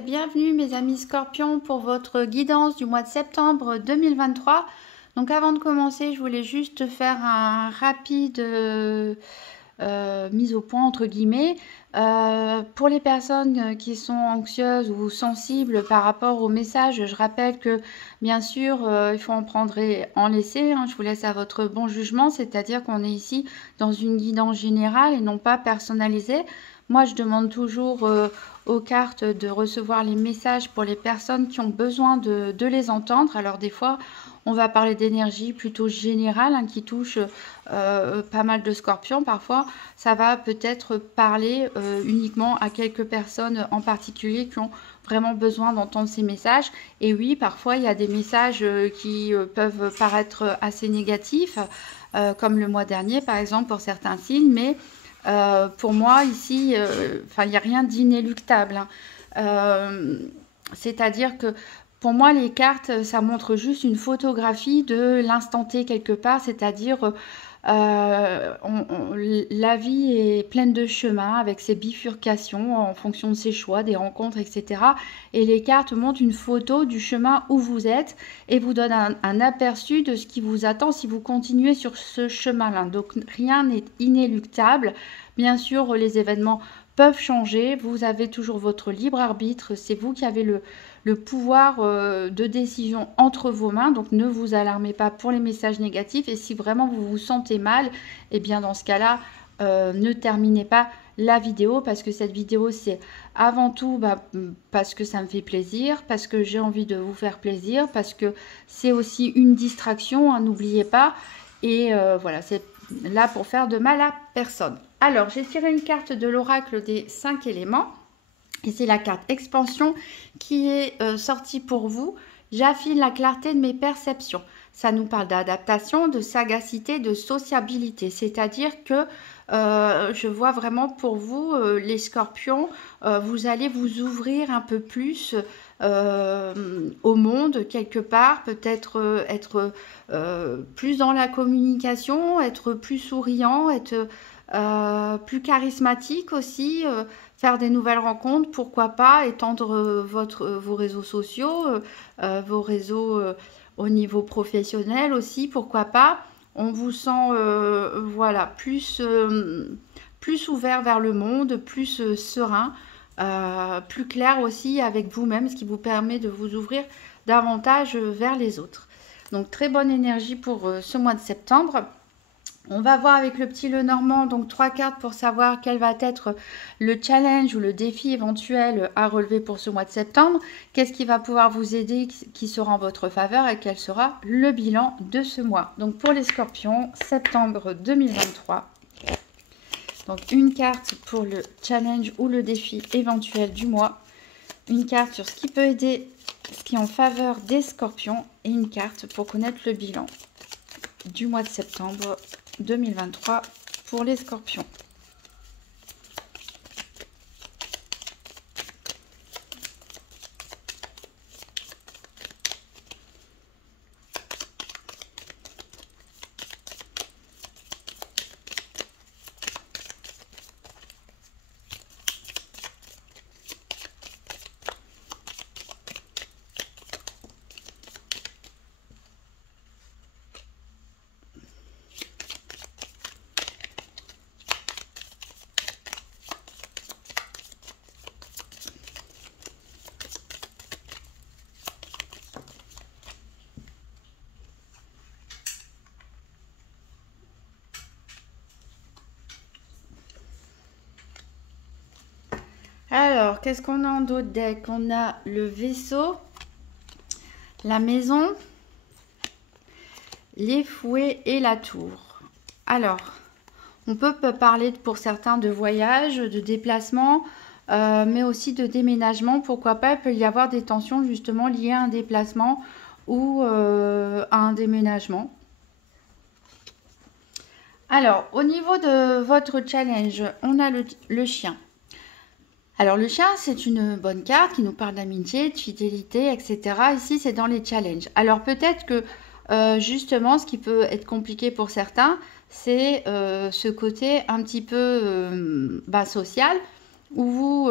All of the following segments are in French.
et bienvenue mes amis Scorpions pour votre guidance du mois de septembre 2023. Donc avant de commencer, je voulais juste faire un rapide mise au point entre guillemets. Pour les personnes qui sont anxieuses ou sensibles par rapport aux messages, je rappelle que bien sûr il faut en prendre et en laisser, hein. Je vous laisse à votre bon jugement, c'est-à-dire qu'on est ici dans une guidance générale et non pas personnalisée. Moi, je demande toujours aux cartes de recevoir les messages pour les personnes qui ont besoin de les entendre. Alors des fois, on va parler d'énergie plutôt générale, hein, qui touche pas mal de scorpions. Parfois, ça va peut-être parler uniquement à quelques personnes en particulier qui ont vraiment besoin d'entendre ces messages. Et oui, parfois, il y a des messages qui peuvent paraître assez négatifs, comme le mois dernier, par exemple, pour certains signes, mais pour moi, ici, il n'y a rien d'inéluctable, hein. C'est-à-dire que pour moi, les cartes, ça montre juste une photographie de l'instant T quelque part, c'est-à-dire la vie est pleine de chemins avec ses bifurcations en fonction de ses choix, des rencontres, etc. Et les cartes montrent une photo du chemin où vous êtes et vous donnent un aperçu de ce qui vous attend si vous continuez sur ce chemin-là. Donc rien n'est inéluctable. Bien sûr, les événements peuvent changer. Vous avez toujours votre libre arbitre. C'est vous qui avez le pouvoir de décision entre vos mains. Donc ne vous alarmez pas pour les messages négatifs. Et si vraiment vous vous sentez mal, eh bien dans ce cas-là, ne terminez pas la vidéo, parce que cette vidéo c'est avant tout parce que ça me fait plaisir, parce que j'ai envie de vous faire plaisir, parce que c'est aussi une distraction, hein, n'oubliez pas. Et voilà, c'est là pour faire de mal à personne. Alors, j'ai tiré une carte de l'oracle des 5 éléments. Et c'est la carte expansion qui est sortie pour vous. J'affine la clarté de mes perceptions. Ça nous parle d'adaptation, de sagacité, de sociabilité. C'est-à-dire que je vois vraiment pour vous, les scorpions, vous allez vous ouvrir un peu plus au monde quelque part, peut-être être plus dans la communication, être plus souriant, être plus charismatique aussi, faire des nouvelles rencontres, pourquoi pas, étendre vos réseaux sociaux, vos réseaux au niveau professionnel aussi, pourquoi pas. On vous sent voilà, plus ouvert vers le monde, plus serein, plus clair aussi avec vous-même, ce qui vous permet de vous ouvrir davantage vers les autres. Donc très bonne énergie pour ce mois de septembre. On va voir avec le petit Lenormand, donc 3 cartes pour savoir quel va être le challenge ou le défi éventuel à relever pour ce mois de septembre. Qu'est-ce qui va pouvoir vous aider, qui sera en votre faveur, et quel sera le bilan de ce mois. Donc pour les scorpions, septembre 2023. Donc une carte pour le challenge ou le défi éventuel du mois. Une carte sur ce qui peut aider, ce qui est en faveur des scorpions. Et une carte pour connaître le bilan du mois de septembre 2023 pour les scorpions. Alors, qu'est-ce qu'on a en d'autres decks? On a le vaisseau, la maison, les fouets et la tour. Alors, on peut parler pour certains de voyage, de déplacement, mais aussi de déménagement. Pourquoi pas, il peut y avoir des tensions justement liées à un déplacement ou à un déménagement. Alors, au niveau de votre challenge, on a le chien. Alors le chien, c'est une bonne carte qui nous parle d'amitié, de fidélité, etc. Ici, c'est dans les challenges. Alors peut-être que justement, ce qui peut être compliqué pour certains, c'est ce côté un petit peu social. ou vous,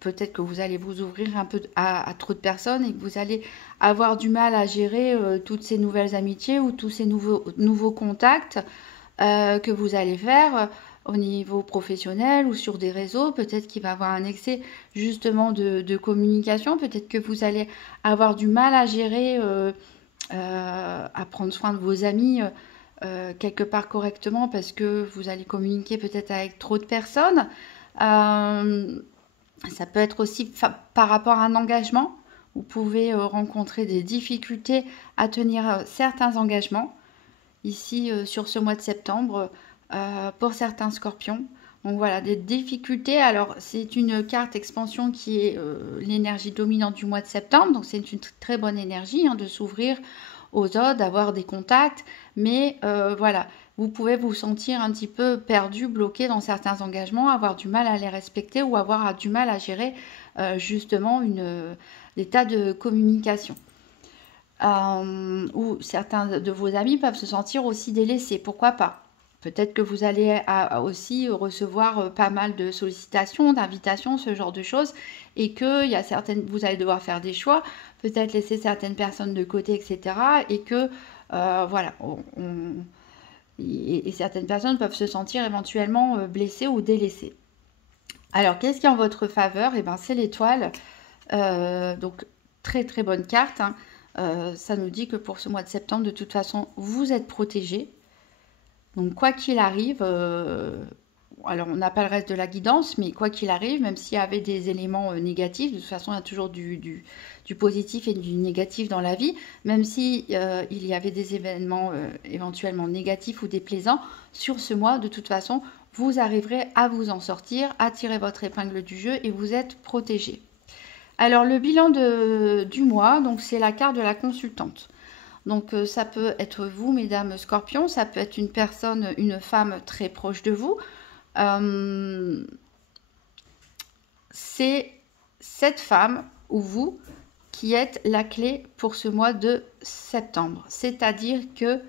peut-être que vous allez vous ouvrir un peu à trop de personnes et que vous allez avoir du mal à gérer toutes ces nouvelles amitiés ou tous ces nouveaux contacts que vous allez faire au niveau professionnel ou sur des réseaux. Peut-être qu'il va y avoir un excès justement de communication. Peut-être que vous allez avoir du mal à gérer, à prendre soin de vos amis quelque part correctement parce que vous allez communiquer peut-être avec trop de personnes. Euh, Ça peut être aussi par rapport à un engagement. Vous pouvez rencontrer des difficultés à tenir certains engagements ici sur ce mois de septembre pour certains scorpions. Donc voilà, des difficultés. Alors c'est une carte expansion qui est l'énergie dominante du mois de septembre. Donc c'est une très bonne énergie de s'ouvrir aux autres, d'avoir des contacts. Mais voilà, vous pouvez vous sentir un petit peu perdu, bloqué dans certains engagements, avoir du mal à les respecter ou avoir du mal à gérer justement des tas de communication. Ou certains de vos amis peuvent se sentir aussi délaissés, pourquoi pas. Peut-être que vous allez aussi recevoir pas mal de sollicitations, d'invitations, ce genre de choses, et que vous allez devoir faire des choix, peut-être laisser certaines personnes de côté, etc. Et que voilà, et certaines personnes peuvent se sentir éventuellement blessées ou délaissées. Alors, qu'est-ce qui est en votre faveur? Eh bien, c'est l'étoile. Donc, très très bonne carte, hein. Ça nous dit que pour ce mois de septembre, de toute façon, vous êtes protégés. Donc, quoi qu'il arrive, alors on n'a pas le reste de la guidance, mais quoi qu'il arrive, même s'il y avait des éléments négatifs, de toute façon, il y a toujours du positif et du négatif dans la vie, même si il y avait des événements éventuellement négatifs ou déplaisants, sur ce mois, de toute façon, vous arriverez à vous en sortir, à tirer votre épingle du jeu et vous êtes protégés. Alors le bilan du mois, donc c'est la carte de la consultante. Donc ça peut être vous, mesdames Scorpions, ça peut être une personne, une femme très proche de vous. C'est cette femme ou vous qui êtes la clé pour ce mois de septembre. C'est-à-dire que,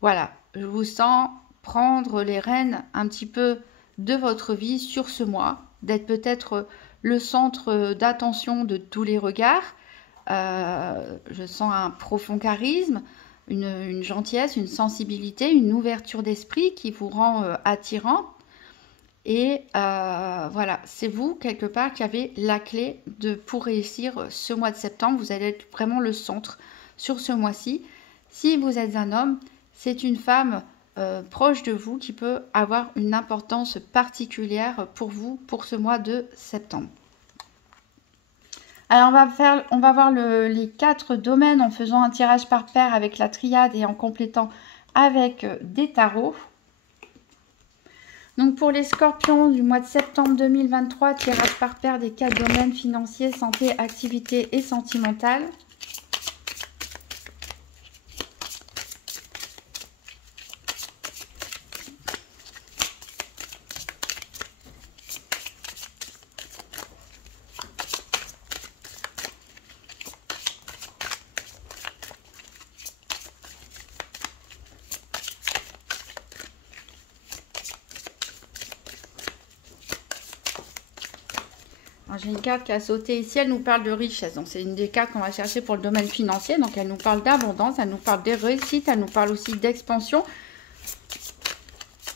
voilà, je vous sens prendre les rênes un petit peu de votre vie sur ce mois, d'être peut-être le centre d'attention de tous les regards. Je sens un profond charisme, une gentillesse, une sensibilité, une ouverture d'esprit qui vous rend attirant. Et voilà, c'est vous, quelque part, qui avez la clé pour réussir ce mois de septembre. Vous allez être vraiment le centre sur ce mois-ci. Si vous êtes un homme, c'est une femme proche de vous qui peut avoir une importance particulière pour vous pour ce mois de septembre. Alors on va voir les 4 domaines en faisant un tirage par paire avec la triade et en complétant avec des tarots. Donc pour les scorpions du mois de septembre 2023, tirage par paire des 4 domaines financiers, santé, activité et sentimentale. J'ai une carte qui a sauté ici, elle nous parle de richesse. Donc c'est une des cartes qu'on va chercher pour le domaine financier. Donc elle nous parle d'abondance, elle nous parle des réussites, elle nous parle aussi d'expansion.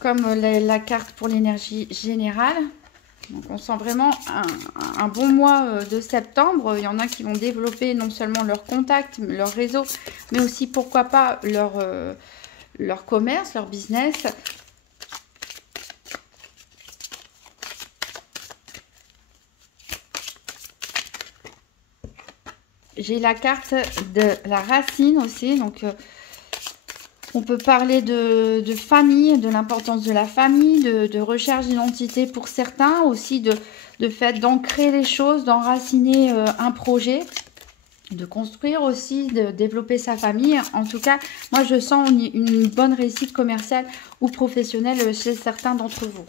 Comme la carte pour l'énergie générale. Donc on sent vraiment un bon mois de septembre. Il y en a qui vont développer non seulement leurs contacts, leur réseau, mais aussi pourquoi pas leur commerce, leur business. J'ai la carte de la racine aussi, donc on peut parler de famille, de l'importance de la famille, de recherche d'identité pour certains, aussi de fait d'ancrer les choses, d'enraciner un projet, de construire aussi, de développer sa famille. En tout cas, moi je sens une bonne réussite commerciale ou professionnelle chez certains d'entre vous.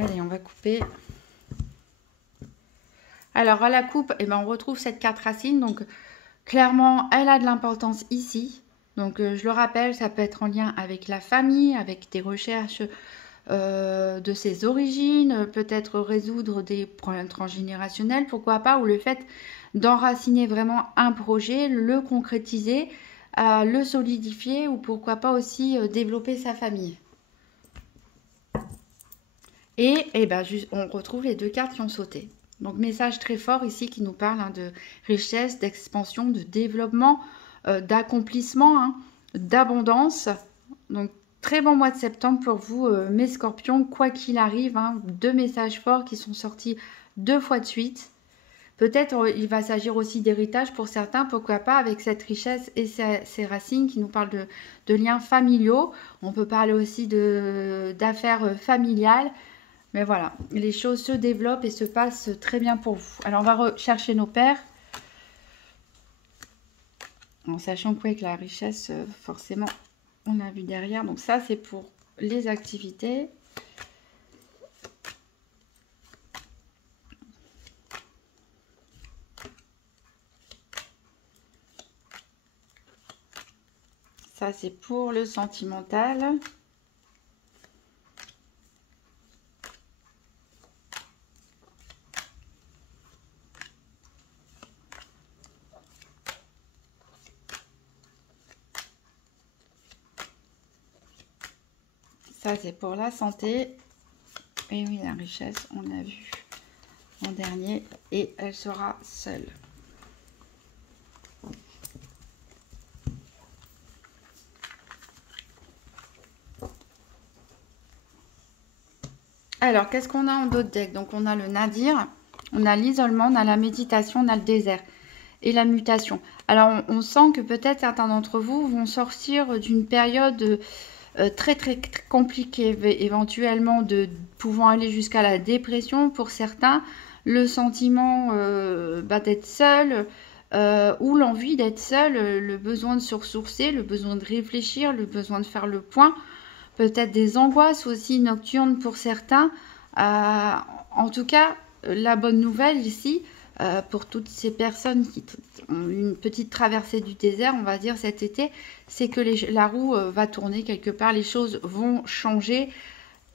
Allez, on va couper. Alors à la coupe, eh ben, on retrouve cette carte racine. Donc clairement, elle a de l'importance ici. Donc je le rappelle, ça peut être en lien avec la famille, avec des recherches de ses origines, peut-être résoudre des problèmes transgénérationnels, pourquoi pas, ou le fait d'enraciner vraiment un projet, le concrétiser, le solidifier, ou pourquoi pas aussi développer sa famille. Et ben, on retrouve les deux cartes qui ont sauté. Donc message très fort ici qui nous parle hein, de richesse, d'expansion, de développement, d'accomplissement, hein, d'abondance. Donc très bon mois de septembre pour vous, mes scorpions, quoi qu'il arrive. Hein, deux messages forts qui sont sortis 2 fois de suite. Peut-être il va s'agir aussi d'héritage pour certains, pourquoi pas, avec cette richesse et ces racines qui nous parlent de liens familiaux. On peut parler aussi d'affaires familiales. Mais voilà, les choses se développent et se passent très bien pour vous. Alors, on va rechercher nos paires. En sachant que la richesse, forcément, on l'a vu derrière. Donc ça, c'est pour les activités. Ça, c'est pour le sentimental. Ça, c'est pour la santé. Et oui, la richesse, on l'a vu en dernier. Et elle sera seule. Alors, qu'est-ce qu'on a en d'autres decks? Donc, on a le nadir, on a l'isolement, on a la méditation, on a le désert et la mutation. Alors, on sent que peut-être certains d'entre vous vont sortir d'une période très compliquée, éventuellement pouvant aller jusqu'à la dépression pour certains, le sentiment d'être seul ou l'envie d'être seul, le besoin de se ressourcer, le besoin de réfléchir, le besoin de faire le point. Peut-être des angoisses aussi nocturnes pour certains. En tout cas, la bonne nouvelle ici, pour toutes ces personnes qui ont une petite traversée du désert, on va dire cet été, c'est que la roue va tourner quelque part, les choses vont changer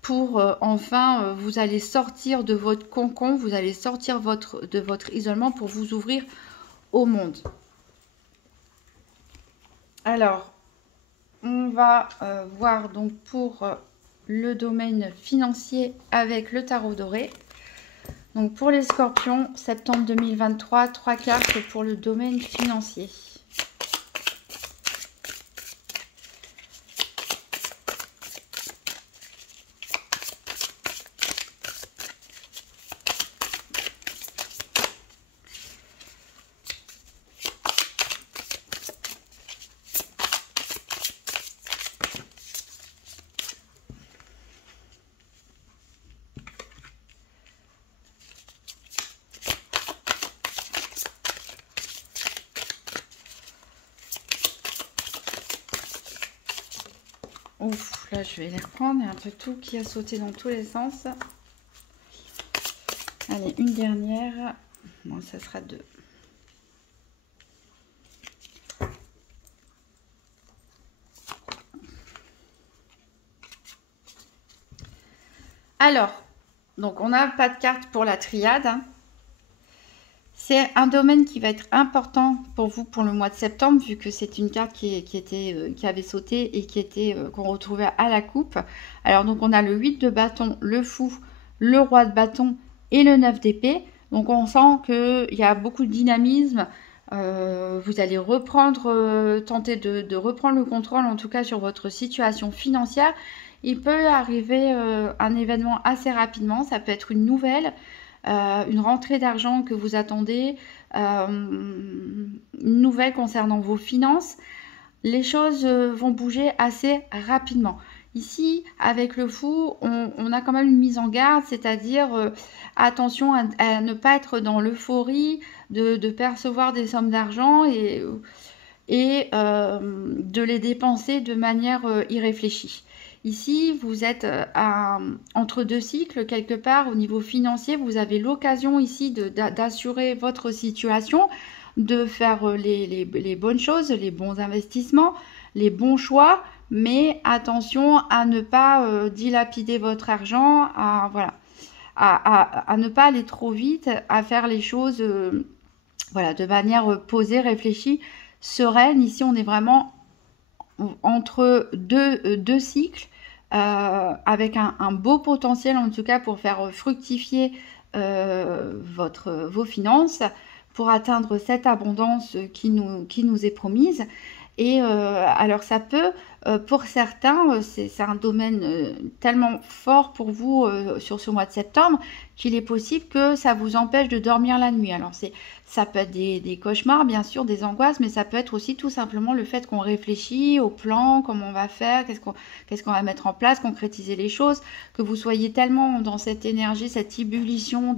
pour enfin, vous allez sortir de votre cocon, vous allez sortir de votre isolement pour vous ouvrir au monde. Alors, on va voir donc pour le domaine financier avec le tarot doré. Donc pour les scorpions, septembre 2023, 3 cartes pour le domaine financier. Ouf, là je vais les reprendre. Il y a un peu tout qui a sauté dans tous les sens. Allez, une dernière. Bon, ça sera 2. Alors, donc on n'a pas de carte pour la triade. C'est un domaine qui va être important pour vous pour le mois de septembre, vu que c'est une carte qui avait sauté et qu'on retrouvait à la coupe. Alors donc on a le 8 de bâton, le fou, le roi de bâton et le 9 d'épée. Donc on sent qu'il y a beaucoup de dynamisme. Vous allez reprendre, tenter de reprendre le contrôle, en tout cas sur votre situation financière. Il peut arriver un événement assez rapidement, ça peut être une nouvelle. Une rentrée d'argent que vous attendez, une nouvelle concernant vos finances, les choses vont bouger assez rapidement. Ici, avec le fou, on a quand même une mise en garde, c'est-à-dire attention à ne pas être dans l'euphorie de percevoir des sommes d'argent et de les dépenser de manière irréfléchie. Ici, vous êtes entre deux cycles, quelque part, au niveau financier. Vous avez l'occasion ici d'assurer votre situation, de faire les bonnes choses, les bons investissements, les bons choix. Mais attention à ne pas dilapider votre argent, voilà, à ne pas aller trop vite, à faire les choses voilà, de manière posée, réfléchie, sereine. Ici, on est vraiment entre deux cycles, avec un beau potentiel en tout cas pour faire fructifier vos finances, pour atteindre cette abondance qui nous est promise. Et alors ça peut, pour certains, c'est un domaine tellement fort pour vous sur ce mois de septembre, qu'il est possible que ça vous empêche de dormir la nuit. Alors ça peut être des cauchemars, bien sûr, des angoisses, mais ça peut être aussi tout simplement le fait qu'on réfléchit au plan, comment on va faire, qu'est-ce qu'on va mettre en place, concrétiser les choses, que vous soyez tellement dans cette énergie, cette ébullition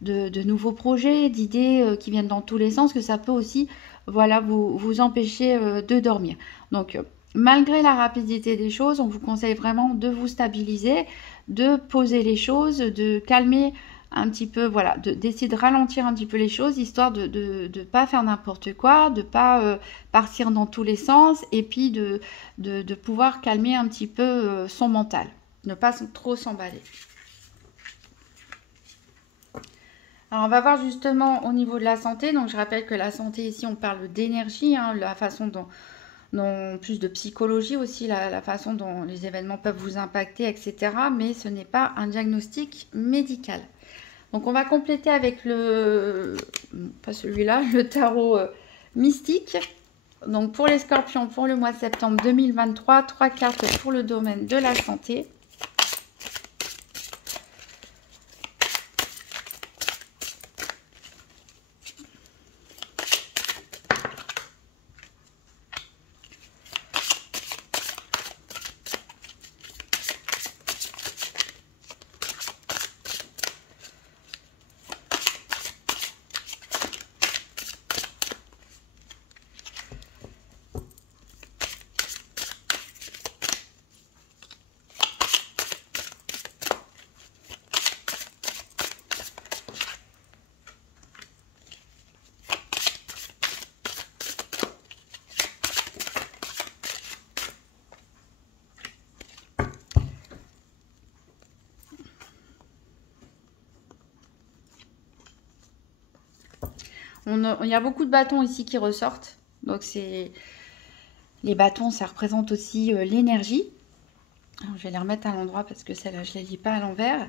de nouveaux projets, d'idées qui viennent dans tous les sens, que ça peut aussi, voilà, vous empêcher de dormir. Donc, malgré la rapidité des choses, on vous conseille vraiment de vous stabiliser, de poser les choses, de calmer un petit peu, voilà, d'essayer de ralentir un petit peu les choses, histoire de ne pas faire n'importe quoi, de ne pas partir dans tous les sens, et puis de pouvoir calmer un petit peu son mental, ne pas trop s'emballer. Alors on va voir justement au niveau de la santé. Donc je rappelle que la santé ici, on parle d'énergie, hein, la façon dont plus de psychologie aussi, la façon dont les événements peuvent vous impacter, etc. Mais ce n'est pas un diagnostic médical. Donc on va compléter avec pas celui-là, le tarot mystique. Donc pour les scorpions, pour le mois de septembre 2023, 3 cartes pour le domaine de la santé. Il y a beaucoup de bâtons ici qui ressortent. Donc les bâtons, ça représente aussi l'énergie. Je vais les remettre à l'endroit parce que celle-là, je ne les lis pas à l'envers.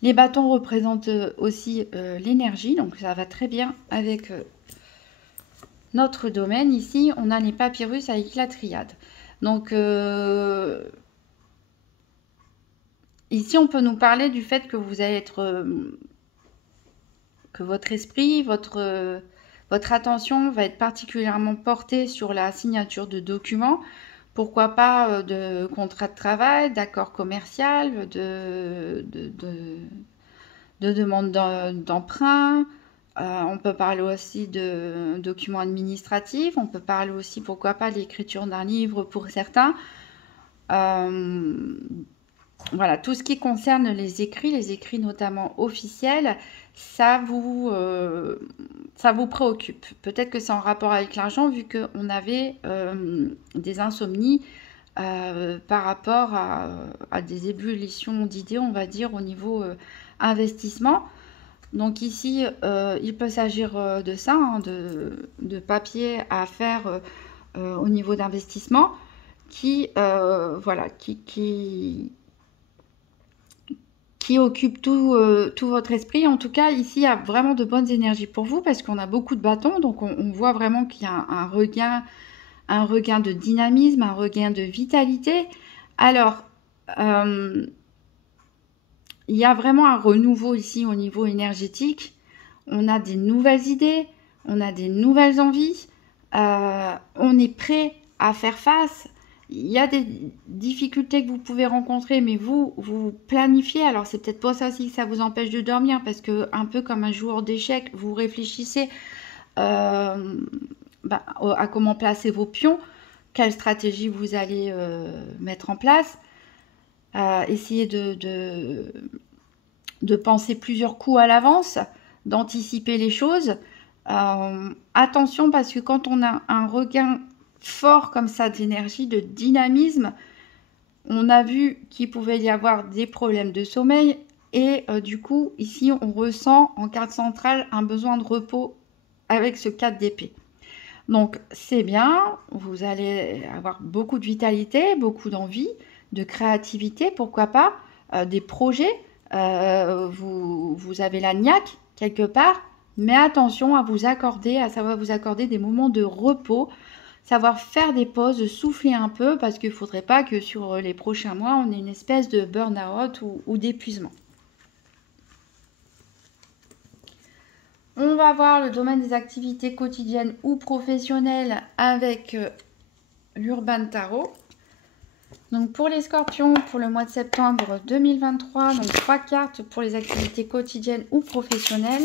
Les bâtons représentent aussi l'énergie. Donc ça va très bien avec notre domaine. Ici, on a les papyrus avec la triade. Donc ici, on peut nous parler du fait que vous allez être... que votre esprit, votre attention va être particulièrement portée sur la signature de documents. Pourquoi pas de contrat de travail, d'accord commercial, de demande d'emprunt. On peut parler aussi de documents administratifs. On peut parler aussi, pourquoi pas, de l'écriture d'un livre pour certains. Voilà, tout ce qui concerne les écrits notamment officiels, ça vous préoccupe. Peut-être que c'est en rapport avec l'argent, vu qu'on avait des insomnies par rapport à des ébullitions d'idées, on va dire, au niveau investissement. Donc ici, il peut s'agir de ça, hein, de papier à faire au niveau d'investissement voilà, qui occupe tout votre esprit. En tout cas, ici, il y a vraiment de bonnes énergies pour vous parce qu'on a beaucoup de bâtons. Donc, on voit vraiment qu'il y a un regain de dynamisme, un regain de vitalité. Alors, il y a vraiment un renouveau ici au niveau énergétique. On a des nouvelles idées, on a des nouvelles envies. On est prêt à faire face. Il y a des difficultés que vous pouvez rencontrer, mais vous planifiez. Alors, c'est peut-être pas ça aussi que ça vous empêche de dormir, parce que, un peu comme un joueur d'échecs, vous réfléchissez à comment placer vos pions, quelle stratégie vous allez mettre en place. Essayez de penser plusieurs coups à l'avance, d'anticiper les choses. Attention, parce que quand on a un regain fort comme ça d'énergie, de dynamisme, on a vu qu'il pouvait y avoir des problèmes de sommeil. Et du coup, ici, on ressent en carte centrale un besoin de repos avec ce 4 d'épée. Donc, c'est bien, vous allez avoir beaucoup de vitalité, beaucoup d'envie, de créativité, pourquoi pas, des projets. Vous avez la niaque quelque part, mais attention à vous accorder, à savoir vous accorder des moments de repos, savoir faire des pauses, souffler un peu, parce qu'il ne faudrait pas que sur les prochains mois, on ait une espèce de burn-out ou d'épuisement. On va voir le domaine des activités quotidiennes ou professionnelles avec l'Urban Tarot. Donc pour les scorpions, pour le mois de septembre 2023, donc 3 cartes pour les activités quotidiennes ou professionnelles.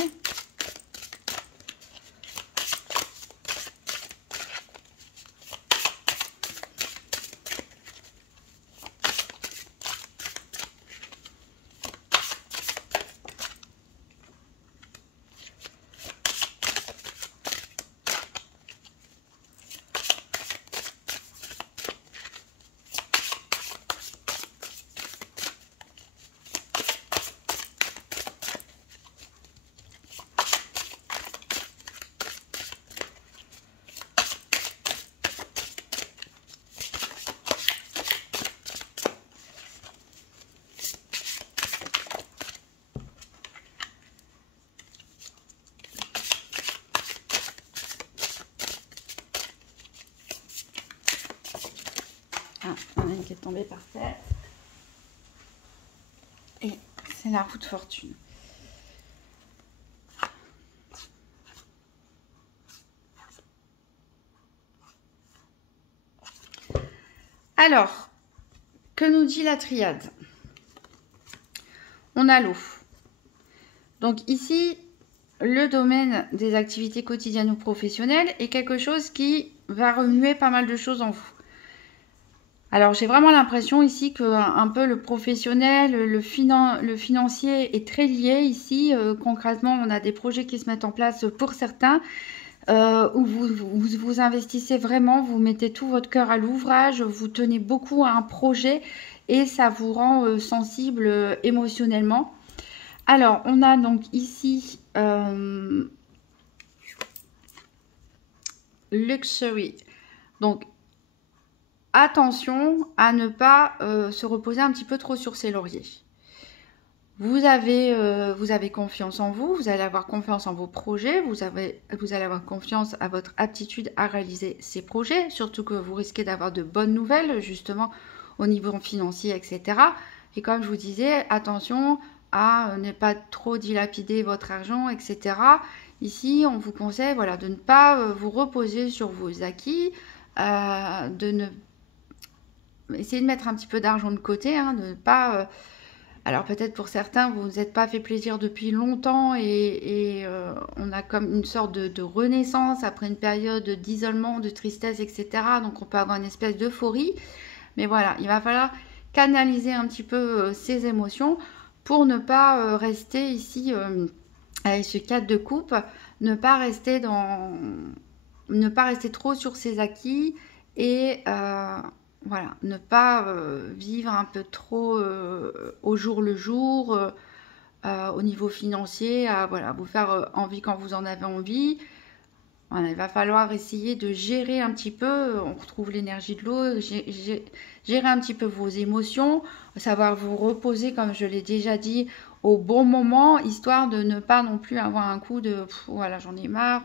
Ah, il y en a une qui est tombée par terre. Et c'est la roue de fortune. Alors, que nous dit la triade? On a l'eau. Donc ici, le domaine des activités quotidiennes ou professionnelles est quelque chose qui va remuer pas mal de choses en vous. Alors j'ai vraiment l'impression ici que un peu le professionnel, le financier est très lié ici. Concrètement, on a des projets qui se mettent en place pour certains où vous investissez vraiment, vous mettez tout votre cœur à l'ouvrage, vous tenez beaucoup à un projet et ça vous rend sensible émotionnellement. Alors, on a donc ici Luxury. Donc, attention à ne pas se reposer un petit peu trop sur ses lauriers. Vous avez confiance en vous, vous allez avoir confiance en vos projets, vous allez avoir confiance à votre aptitude à réaliser ces projets, surtout que vous risquez d'avoir de bonnes nouvelles, justement, au niveau financier, etc. Et comme je vous disais, attention à ne pas trop dilapider votre argent, etc. Ici, on vous conseille voilà, de ne pas vous reposer sur vos acquis, de ne essayer de mettre un petit peu d'argent de côté, hein, de ne pas... alors peut-être pour certains, vous ne vous êtes pas fait plaisir depuis longtemps et on a comme une sorte de renaissance après une période d'isolement, de tristesse, etc. Donc on peut avoir une espèce d'euphorie. Mais voilà, il va falloir canaliser un petit peu ces émotions pour ne pas rester ici avec ce 4 de coupe, ne pas rester trop sur ses acquis et voilà, ne pas vivre un peu trop au jour le jour, au niveau financier, à voilà, vous faire envie quand vous en avez envie. Voilà, il va falloir essayer de gérer un petit peu, on retrouve l'énergie de l'eau, gérer un petit peu vos émotions, savoir vous reposer, comme je l'ai déjà dit, au bon moment, histoire de ne pas non plus avoir un coup de voilà, j'en ai marre,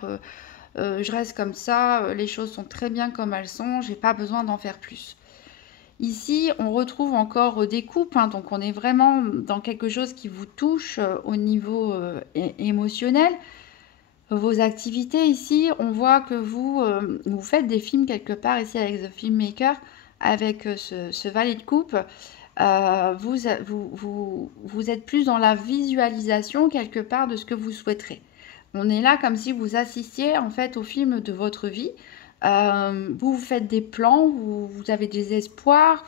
je reste comme ça, les choses sont très bien comme elles sont, j'ai pas besoin d'en faire plus. Ici, on retrouve encore des coupes, hein, donc on est vraiment dans quelque chose qui vous touche au niveau émotionnel. Vos activités ici, on voit que vous faites des films quelque part ici avec The Filmmaker, avec ce valet de coupe. Vous êtes plus dans la visualisation quelque part de ce que vous souhaiterez. On est là comme si vous assistiez en fait au film de votre vie. Vous faites des plans, vous avez des espoirs,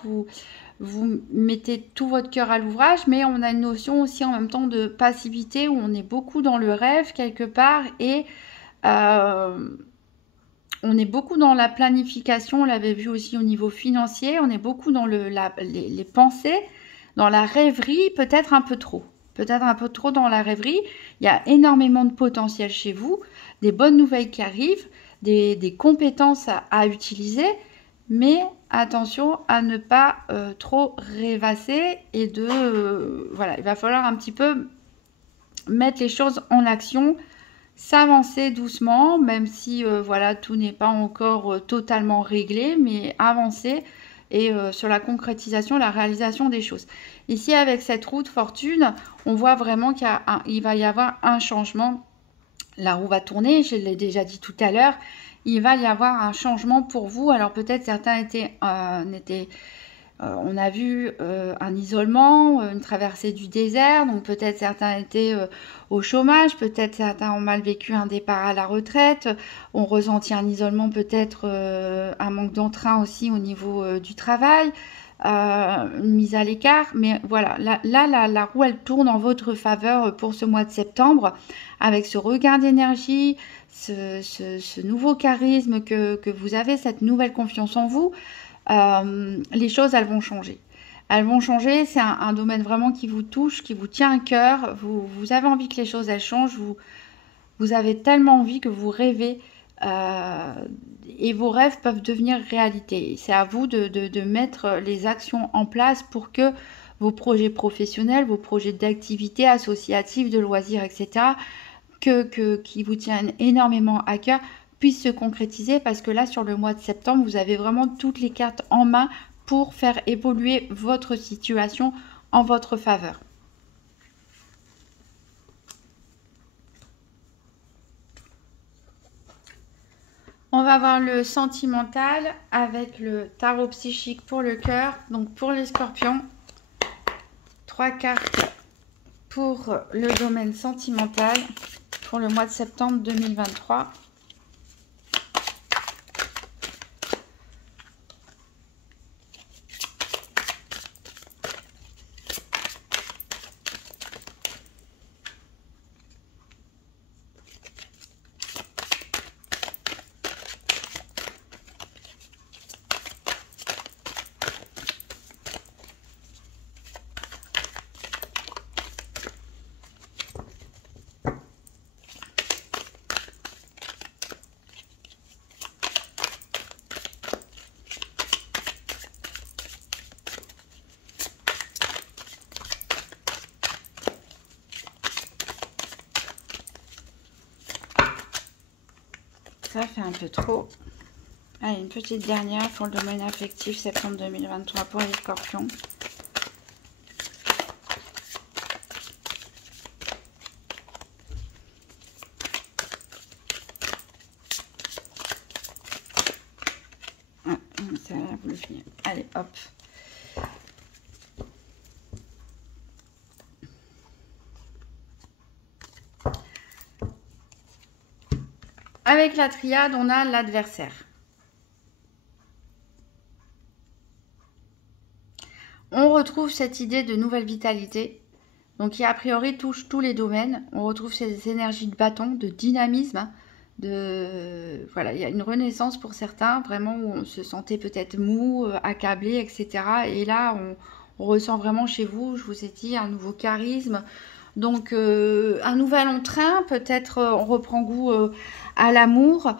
vous mettez tout votre cœur à l'ouvrage, mais on a une notion aussi en même temps de passivité où on est beaucoup dans le rêve quelque part et on est beaucoup dans la planification, on l'avait vu aussi au niveau financier, on est beaucoup dans les pensées, dans la rêverie, peut-être un peu trop. Peut-être un peu trop dans la rêverie. Il y a énormément de potentiel chez vous, des bonnes nouvelles qui arrivent, des compétences à utiliser, mais attention à ne pas trop rêvasser et voilà, il va falloir un petit peu mettre les choses en action, s'avancer doucement, même si voilà, tout n'est pas encore totalement réglé, mais avancer et sur la concrétisation, la réalisation des choses. Ici, avec cette roue de fortune, on voit vraiment qu'il va y avoir un changement. La roue va tourner, je l'ai déjà dit tout à l'heure, il va y avoir un changement pour vous. Alors peut-être certains on a vu un isolement, une traversée du désert, donc peut-être certains étaient au chômage, peut-être certains ont mal vécu un départ à la retraite, ont ressenti un isolement, peut-être un manque d'entrain aussi au niveau du travail, une mise à l'écart, mais voilà, la roue elle tourne en votre faveur pour ce mois de septembre, avec ce regain d'énergie, ce nouveau charisme que vous avez, cette nouvelle confiance en vous. Les choses, elles vont changer. Elles vont changer, c'est un domaine vraiment qui vous touche, qui vous tient à cœur. Vous avez envie que les choses, elles changent. Vous avez tellement envie que vous rêvez. Et vos rêves peuvent devenir réalité. C'est à vous de mettre les actions en place pour que vos projets professionnels, vos projets d'activité associatives, de loisirs, etc., qui vous tiennent énormément à cœur, puisse se concrétiser, parce que là sur le mois de septembre vous avez vraiment toutes les cartes en main pour faire évoluer votre situation en votre faveur. On va voir le sentimental avec le tarot psychique pour le cœur. Donc pour les scorpions, 3 cartes pour le domaine sentimental pour le mois de septembre 2023. Ça fait un peu trop. Allez, une petite dernière pour le domaine affectif, septembre 2023 pour les scorpions. Ah, ça va vous le finir. Allez, hop. Avec la triade, on a l'adversaire. On retrouve cette idée de nouvelle vitalité, donc qui a priori touche tous les domaines. On retrouve ces énergies de bâton, de dynamisme, voilà, il y a une renaissance pour certains, vraiment où on se sentait peut-être mou, accablé, etc. Et là, on ressent vraiment chez vous, je vous ai dit, un nouveau charisme. Donc, un nouvel entrain, peut-être on reprend goût à l'amour.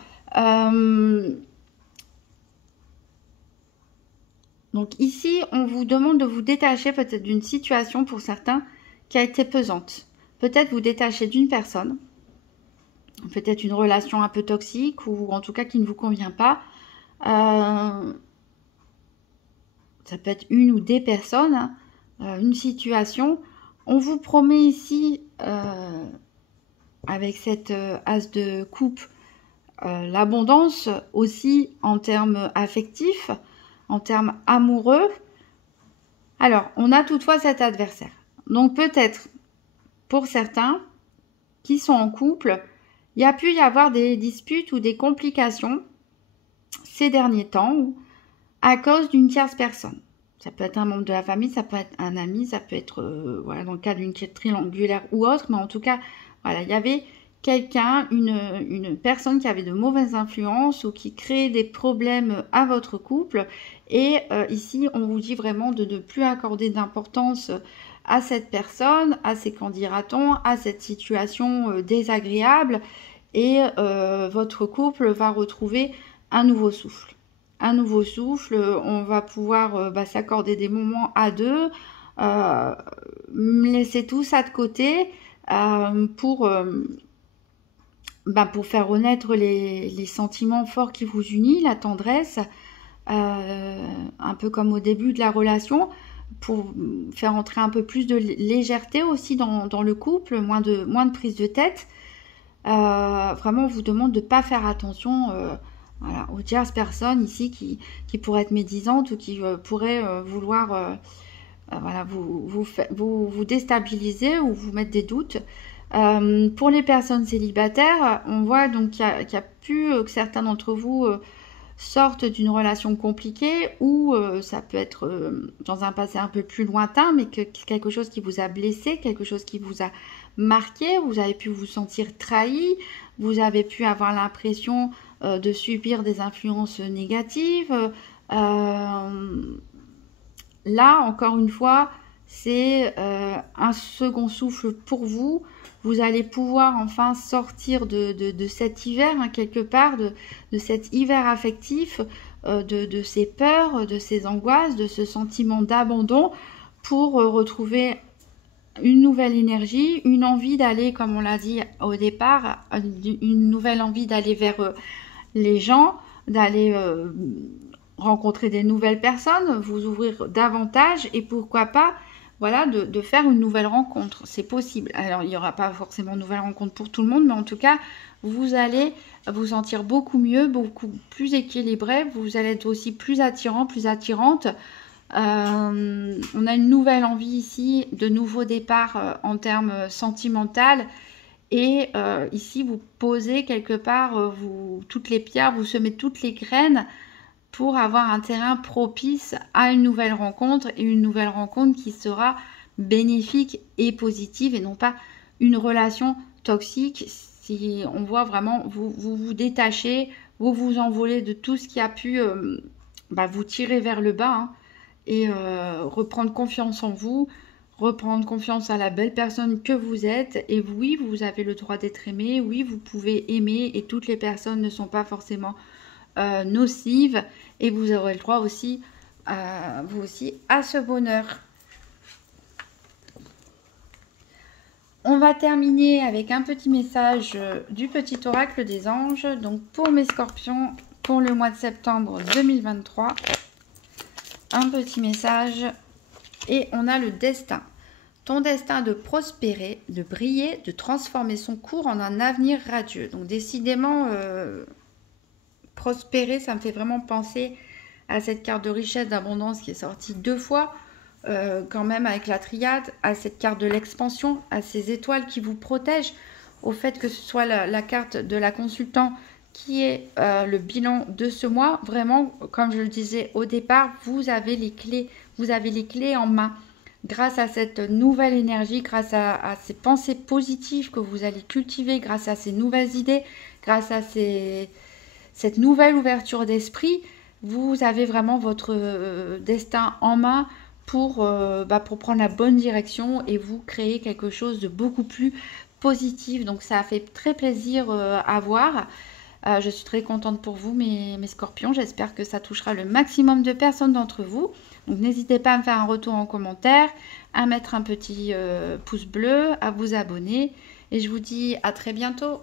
Donc ici, on vous demande de vous détacher peut-être d'une situation pour certains qui a été pesante. Peut-être vous détacher d'une personne, peut-être une relation un peu toxique ou en tout cas qui ne vous convient pas. Ça peut être une ou des personnes, une situation. On vous promet ici, avec cette as de coupe, l'abondance aussi en termes affectifs, en termes amoureux. Alors, on a toutefois cet adversaire. Donc peut-être, pour certains qui sont en couple, il y a pu y avoir des disputes ou des complications ces derniers temps à cause d'une tierce personne. Ça peut être un membre de la famille, ça peut être un ami, ça peut être voilà, dans le cas d'une quête triangulaire ou autre. Mais en tout cas, voilà, il y avait quelqu'un, une personne qui avait de mauvaises influences ou qui créait des problèmes à votre couple. Et ici, on vous dit vraiment de ne plus accorder d'importance à cette personne, à ces candidatons, à cette situation désagréable. Et votre couple va retrouver un nouveau souffle. Un nouveau souffle, on va pouvoir s'accorder des moments à deux, laisser tout ça de côté pour faire renaître les sentiments forts qui vous unissent, la tendresse, un peu comme au début de la relation, pour faire entrer un peu plus de légèreté aussi dans le couple, moins de prise de tête. Vraiment, on vous demande de ne pas faire attention voilà, aux tierces personnes ici qui pourraient être médisantes ou qui pourraient vouloir voilà, vous déstabiliser ou vous mettre des doutes. Pour les personnes célibataires, on voit donc qu'il y a pu que certains d'entre vous sortent d'une relation compliquée ou ça peut être dans un passé un peu plus lointain, mais quelque chose qui vous a blessé, quelque chose qui vous a marqué, vous avez pu vous sentir trahi, vous avez pu avoir l'impression de subir des influences négatives. Là, encore une fois, c'est un second souffle pour vous. Vous allez pouvoir enfin sortir de cet hiver, hein, quelque part, de cet hiver affectif, de ces peurs, de ces angoisses, de ce sentiment d'abandon pour retrouver une nouvelle énergie, une envie d'aller, comme on l'a dit au départ, une nouvelle envie d'aller vers les gens, d'aller rencontrer des nouvelles personnes, vous ouvrir davantage et pourquoi pas voilà, de faire une nouvelle rencontre. C'est possible. Alors, il n'y aura pas forcément une nouvelle rencontre pour tout le monde, mais en tout cas, vous allez vous sentir beaucoup mieux, beaucoup plus équilibré. Vous allez être aussi plus attirant, plus attirante. On a une nouvelle envie ici, de nouveau départ en termes sentimental. Et ici, vous posez quelque part toutes les pierres, vous semez toutes les graines pour avoir un terrain propice à une nouvelle rencontre et une nouvelle rencontre qui sera bénéfique et positive et non pas une relation toxique. Si on voit vraiment, vous détachez, vous vous envolez de tout ce qui a pu vous tirer vers le bas hein, et reprendre confiance en vous, reprendre confiance à la belle personne que vous êtes. Et oui, vous avez le droit d'être aimé, oui, vous pouvez aimer et toutes les personnes ne sont pas forcément nocive et vous aurez le droit aussi vous aussi à ce bonheur. On va terminer avec un petit message du petit oracle des anges. Donc pour mes scorpions, pour le mois de septembre 2023, un petit message et on a le destin. Ton destin de prospérer, de briller, de transformer son cours en un avenir radieux. Donc décidément prospérer, ça me fait vraiment penser à cette carte de richesse, d'abondance qui est sortie 2 fois, quand même avec la triade, à cette carte de l'expansion, à ces étoiles qui vous protègent, au fait que ce soit la carte de la consultant qui est le bilan de ce mois. Vraiment, comme je le disais au départ, vous avez les clés en main. Grâce à cette nouvelle énergie, grâce à ces pensées positives que vous allez cultiver, grâce à ces nouvelles idées, grâce à cette nouvelle ouverture d'esprit, vous avez vraiment votre destin en main pour prendre la bonne direction et vous créer quelque chose de beaucoup plus positif. Donc ça a fait très plaisir à voir. Je suis très contente pour vous mes scorpions. J'espère que ça touchera le maximum de personnes d'entre vous. Donc n'hésitez pas à me faire un retour en commentaire, à mettre un petit pouce bleu, à vous abonner. Et je vous dis à très bientôt.